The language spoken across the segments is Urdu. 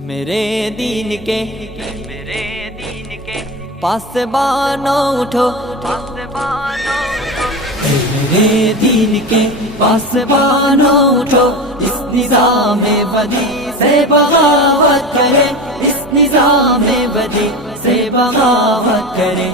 میرے دین کے پاسبانوں اٹھو، میرے دین کے پاسبانوں اٹھو، اس نظام بدی سے بغاوت کرے، اس نظام بدی سے بغاوت کرے۔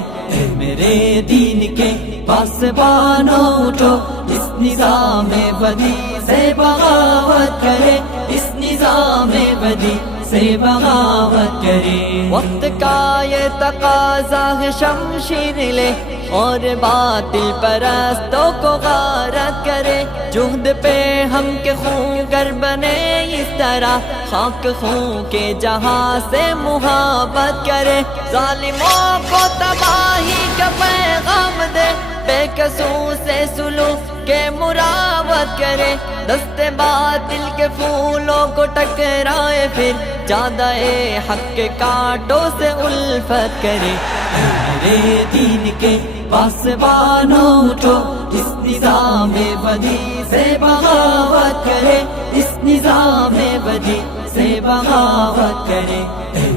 میرے دین کے پاسبانوں اٹھو، اس نظام بدی سے بغاوت کرے، اس نظام بدی سے بغاوت کرے۔ وقت کا یہ تقاضا ہے شمشیر لے اور باطل پرستوں کو غارت کرے، جہد پہ ہم کے خون گر بنے اس طرح، خاک خون کے جہاں سے محبت کرے، ظالموں کو تباہی کا پیغام دے، بے قصور سے سلوک کے مراوت کرے، دست باطل کے پھولوں کو ٹکرائے، پھر جادہ حق کے کانٹوں سے الفت کرے۔ میرے دین کے پاسبانوں اٹھو، اس نظام بدی سے بغاوت کرے، اس نظام بدی سے بغاوت کرے۔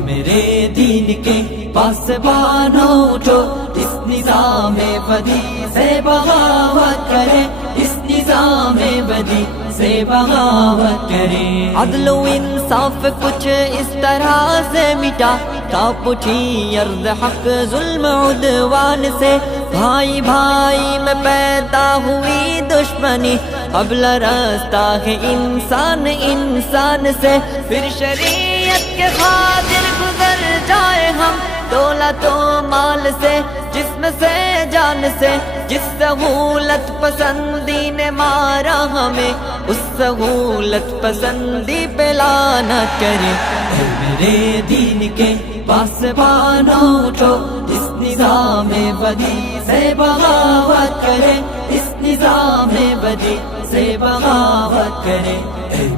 میرے دین کے پاسبانوں اٹھو، اس نظام بدی سے بغاوت کرے، اس نظام بدی سے بغاوت کرے۔ عدل و انصاف کچھ اس طرح سے مٹا، کانپ اٹھی ارض حق ظلم عدوان سے، بھائی بھائی میں پیدا ہوئی دشمنی، اب لرزتا ہے انسان انسان سے، پھر شریعت کے خاطر گزر جائے ہم دولت و مال سے، جسم سے جان سے، جس سہولت پسندی نے مارا ہمیں، اس سہولت پسندی پہ لعنت کرے۔ میرے دین کے پاسبانوں اٹھو، اس نظام بدی سے بغاوت کرے، اس نظام بدی سے بغاوت کرے۔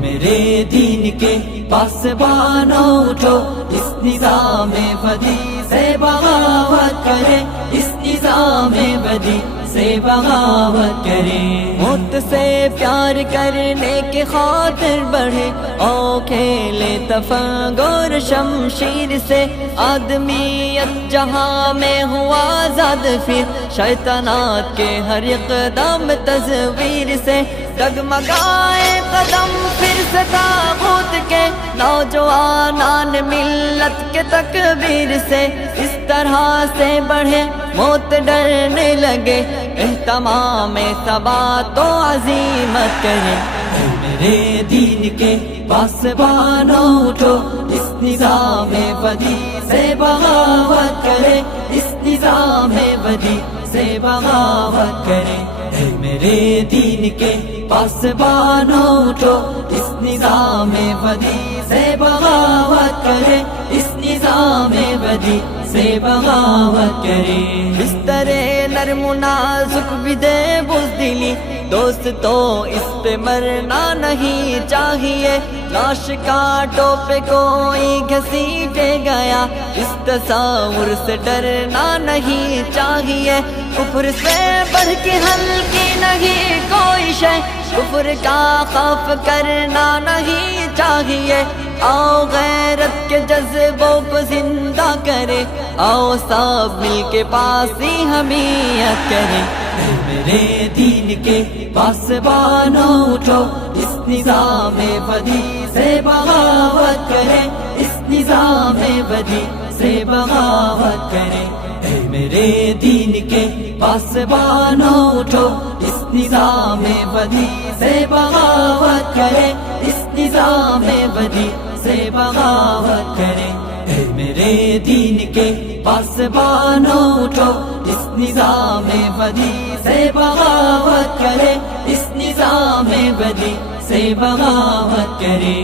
میرے دین کے پاسبانوں اٹھو، اس نظام بدی سے بغاوت کرے، اس نظام بدی سے بغاوت کرے۔ موت سے پیار کرنے کی خاطر بڑھے، او کھیلے تفنگ اور شمشیر سے، آدمیت جہاں میں ہوا آزاد، پھر شیطانات کے ہر اقدام تصویر سے، ڈگمگائے قدم پھر سے طاغوت کے، نوجوانان ملت کے تکبیر سے، اس طرح سے بڑھے موت ڈرنے لگے، اہتمام ثبات و عزیمت کرے۔ میرے دین کے پاسبانوں اٹھو، اس نظام بدی سے بغاوت کرے، اس نظام بدی سے بغاوت کرے۔ میرے دین کے پاسبانوں اٹھو، اس نظام بدی سے بغاوت کرے، اس نظام بدی سے بغاوت کرے۔ بستر نرم و نازک بھی دے بزدلی، دوست تو اس پہ مرنا نہیں چاہیے، لاش کانٹوں پہ کوئی گھسیٹے گیا، اس تصور سے ڈرنا نہیں چاہیے، کفر سے بڑھ کے ہلکی نہیں کوئی شے، کفر کا خوف کرنا نہیں چاہیے، آؤ غیرت کے جذبوں کو زندہ کرے، آؤ سب مل کے پاس ہی حمیت کرے۔ میرے دین کے پاسبانوں اٹھو، اس نظام بدی سے بغاوت کرے، اس نظام بدی سے بغاوت کرے۔ میرے دین کے پاسبانوں اٹھو، اس نظام بدی سے بغاوت کرے، اس نظام بدی سے بغاوت کرے۔ میرے دین کے پاسبانوں اٹھو، اس نظام بدی سے بغاوت کرے، اس نظام بدی سے بغاوت کرے۔